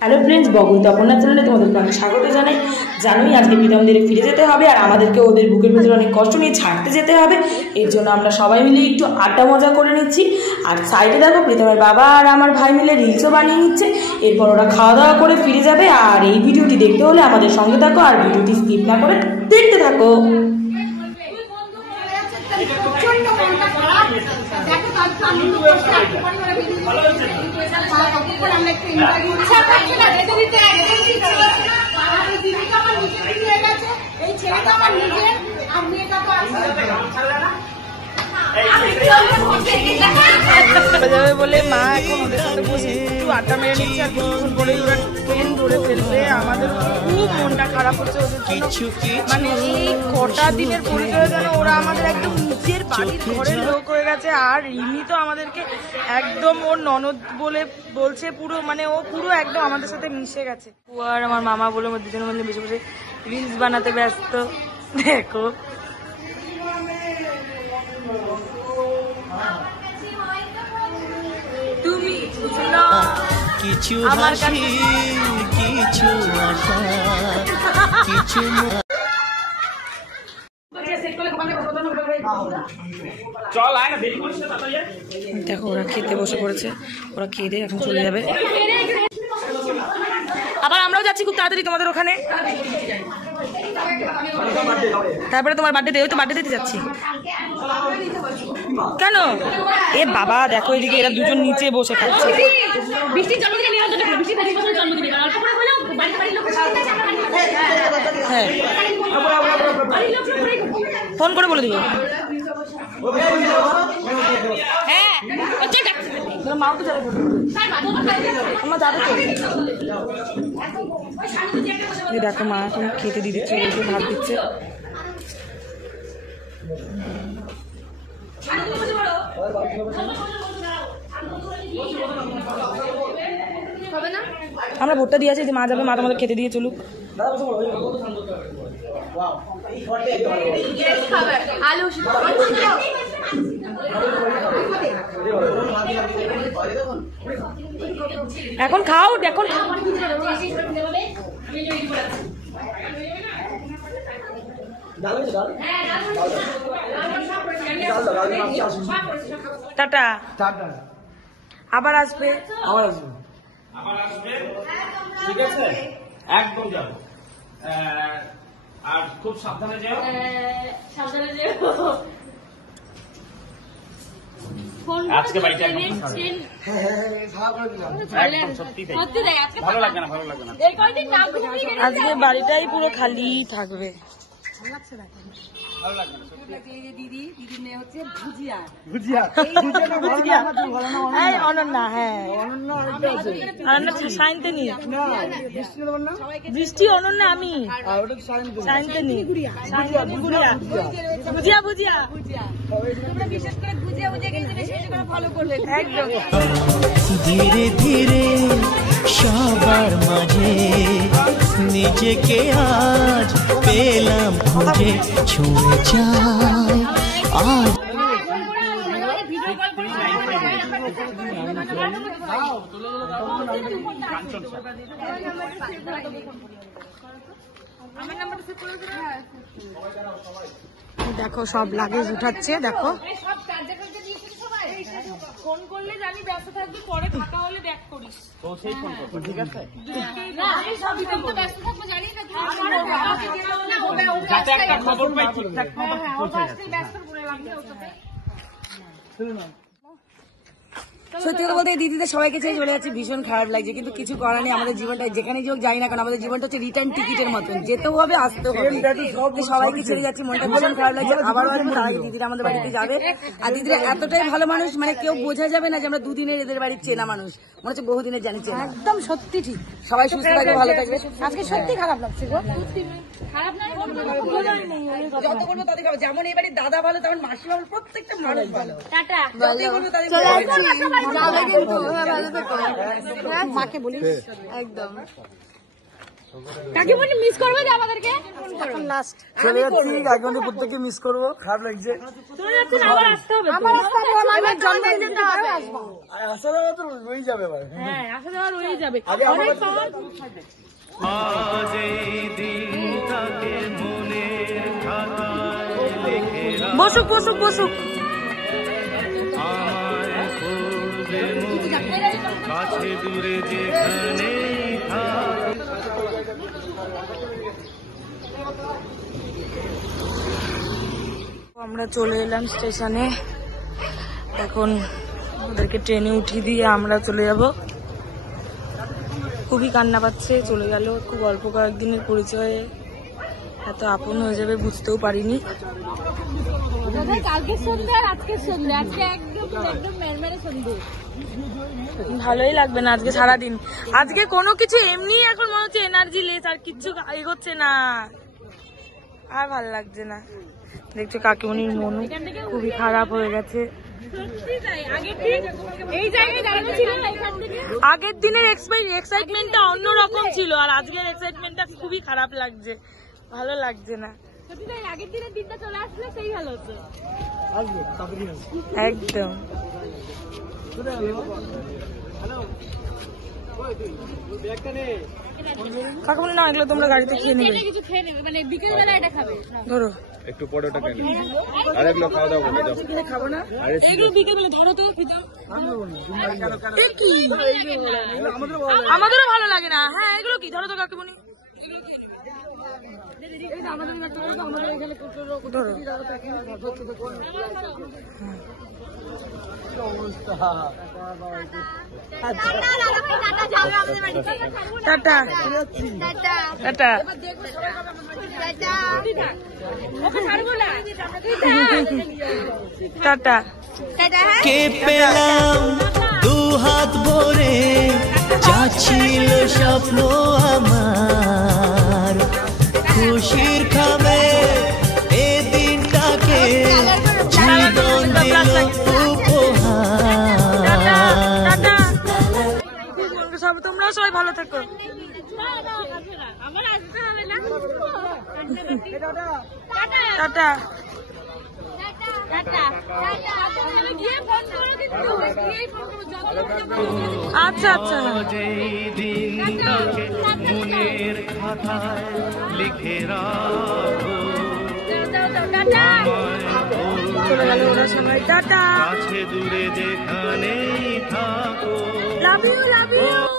Hello friends, Bogura আপনার চ্যানেলে তোমাদেরকে অনেক স্বাগত জানাই। জানোই আজকে প্রীতমদের ফিরে যেতে হবে আর আমাদেরকে ওদের বুকের ভিতরে অনেক কষ্ট নিয়ে ছাড়তে যেতে হবে। এর জন্য আমরা সবাই মিলে একটু আড্ডা মজা করে নিচ্ছি। আর সাইডে দেখো প্রীতমের বাবা আর আমার ভাই মিলে রিলসও বানিয়ে নিচ্ছে। এরপর ওরা খাওয়া দাওয়া করে ফিরে যাবে। আর এই ভিডিওটি দেখতে হলে আমাদের সঙ্গে থাকো আর ভিডিওটি স্কিপ না করে দেখতে থাকো। যাবে বলে মা এখন ওদের সাথে বসে একটু আড্ডা মেরে নিচ্ছে। আর কিছুক্ষণ পরেই ওরা ট্রেন ধরে ফেলবে। আমাদের খুব মনটা খারাপ হচ্ছে ওদের জন্য। মানে এই কটা দিনের পরিচয় যেন ওরা আমাদের একদম নিজের বাড়ির ঘরের লোক হয়ে গেছে। আর রিমি তো আমাদেরকে একদম ওর ননদ বলে বলছে, পুরো মানে ও পুরো একদম আমাদের সাথে মিশে গেছে। ও আর আমার মামা বলে দুজনের মধ্যে বসে বসে রিলস বানাতে ব্যস্ত। দেখো তুমি কিছু হাসি কিছু আশা কিছু দেখো ওরা খেতে বসে পড়েছে। ওরা খেয়ে দিয়ে এখন চলে যাবে। আবার আমরাও যাচ্ছি খুব তাড়াতাড়ি তোমাদের ওখানে। তারপরে তোমার বার্থডে ওই তো বার্থডে দিতে যাচ্ছি। কেন এ বাবা দেখো এদিকে এরা দুজন নিচে বসে খাচ্ছে। হ্যাঁ ফোন করে বলে দিব। হ্যাঁ মাও তো যাবে, আমার যাবে তো। দেখো মা এখন খেতে দিয়ে দিচ্ছে, ভাত দিচ্ছে। আমরা ভোটটা দিয়ে আছি যে মা যাবে, মা তোমাদের খেতে দিয়ে চলুক। এখন খাও, এখন টাটা, আবার আসবে, ঠিক আছে? একদম যাবো। আর খুব সাবধানে যাও। আজকে বাড়িতে একদম সত্যি ভালো লাগবে না, ভালো লাগবে না। আজকে বাড়িটাই পুরো খালি থাকবে। বৃষ্টি অনন্যা আমি ধীরে ধীরে সবার মাঝে নিজেকে আজ পেলাম খুঁজে, ছুঁয়ে যায় আজ। দেখো সব লাগেজ উঠাচ্ছে। দেখো ফোন করলে জানি ব্যস্ত থাকবি, পরে ফাঁকা হলে ব্যাক করিস। তো সেই ফোন করবো, ঠিক আছে? যাতে একটা খবর পাই ঠিকঠাক মতো পৌঁছে যাচ্ছে। সত্যি কথা বলতে এই দিদিদের সবাইকে ছেড়ে চলে যাচ্ছে, ভীষণ খারাপ লাগছে। কিন্তু কিছু করার নেই, আমাদের জীবনটা যেখানে যোগ যাই না কেন আমাদের জীবনটা হচ্ছে রিটার্ন টিকিটের মতন, যেতেও হবে আসতেও হবে। সবাইকে ছেড়ে যাচ্ছি, মনটা ভীষণ খারাপ লাগছে। আবারও তাই দিদিরা আমাদের বাড়িতে যাবে। আর দিদিরা এতটাই ভালো মানুষ, মানে কেউ বোঝা যাবে না যে আমরা দুদিনের এদের বাড়ির চেনা মানুষ, মনে হচ্ছে বহুদিনের জানি চেনা। একদম সত্যি ঠিক। সবাই সুস্থ থাকবে, ভালো থাকবে। আজকে সত্যি খারাপ লাগছে গো, খারাপ নয় যত বলবো তাদের খারাপ। যেমন এই বাড়ির দাদা ভালো, তেমন মাসি ভালো, প্রত্যেকটা মানুষ ভালো। টাটা মাকে বলিস একদম। কাকিমণি মিস করবে যে আমাদেরকে? চলে যাচ্ছি কাকিমণি, প্রত্যেককে মিস করবো, খারাপ লাগছে। চলে যাচ্ছেন, আবার আসতে হবে। আমার জন্মদিন যেতে হবে। আসার তো রয়ে যাবে এবার। হ্যাঁ, আসা যাওয়া রয়েই যাবে। আগে আজ এই দিনটাকে মনের খাতায় লিখে রাখ। বসুক বসুক বসুক। আমায় করবে মনে কাছে দূরে যেখানেই থাক। আমরা চলে এলাম স্টেশনে, এখন ওদেরকে ট্রেনে উঠিয়ে দিয়ে আমরা চলে যাব। খুবই কান্না পাচ্ছে, চলে গেল। খুব অল্প কয়েকদিনের পরিচয়ে এত আপন হয়ে যাবে বুঝতেও পারিনি। কালকের সন্ধ্যে আর আজকের সন্ধ্যে, আজকে একদম মেরমেরে সন্ধ্যে। ভালোই লাগবে না আজকে সারাদিন। আজকে কোনো কিছু এমনি এখন মনে হচ্ছে এনার্জি লেস, আর কিচ্ছু এগোচ্ছে না, আর ভালো লাগছে না। দেখছো কাকিমণির মন খুবই খারাপ হয়ে গেছে। আগের দিনের এক্সাইটমেন্টটা অন্যরকম ছিল, আর আজকের এক্সাইটমেন্টটা খুবই খারাপ লাগছে, ভালো লাগছে না। আগের দিনের দিনটা চলে আসলে সেই ভালো হতো। একদম। কাকিমণি না, এগুলো তোমরা গাড়িতে খেয়ে নেবে। কিছু খেয়ে নেবে, মানে বিকেল বেলা এটা খাবে। ধরো একটু পরে ওটা কেন আরেকগুলো খাওয়া দাওয়া করে দাও। খাবো না। এগুলো বিকেল বেলা ধরো তো, কি আমাদেরও ভালো লাগে না। হ্যাঁ, এগুলো কি ধরো তো কাকিমণি, টাটা টাটা। টাটা। কে পেলাম দু হাত ভরে, যা ছিল স্বপ্ন আমার, খুশির খাবে এ দিনটাকে জীবন দিল উপহার। তোমরা সবাই ভালো থেকো। আমার আসতে হবে না। টাটা। আচ্ছা আচ্ছা। আজ এই দিনটাকে মনের খাতায় লিখে রাখো। চলে গেল ওরা সবাই, টাটা। কাছে দূরে যেখানেই থাকো। Love you love you.